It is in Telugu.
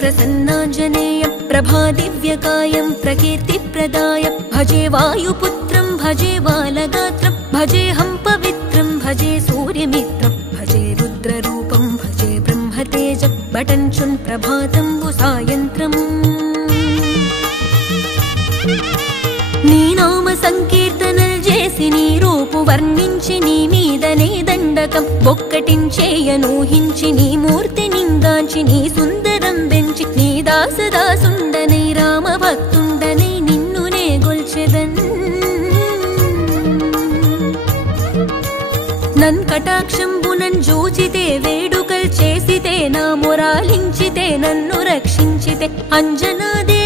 प्रसन्नाञ्जनेयं प्रभादिव्यकायं प्रकीर्तिप्रदाय भजे वायुपुत्रं भजे बालगात्रं भजेऽहं पवित्रं भजे सूर्यमित्रं भजे रुद्ररूपं भजे ब्रह्मतेजं बटञ्चुन् प्रभातं सायन्त्रम् నీ నామ సంకీర్తనలు చేసి నీ రూపు వర్ణించి నీ మీదనే దండకం ఒక్కటించేయనూహించి నీ మూర్తి నిందాంచి నీ సుందరం పెంచి నీ దాసదాసుండనై రామ భక్తుండనై నిన్నునే గొల్చెదన్ నన్ కటాక్షంబునన్ జూచితే వేడుకల్ చేసితే నా మొరాలించితే నన్ను రక్షించితే అంజనాదే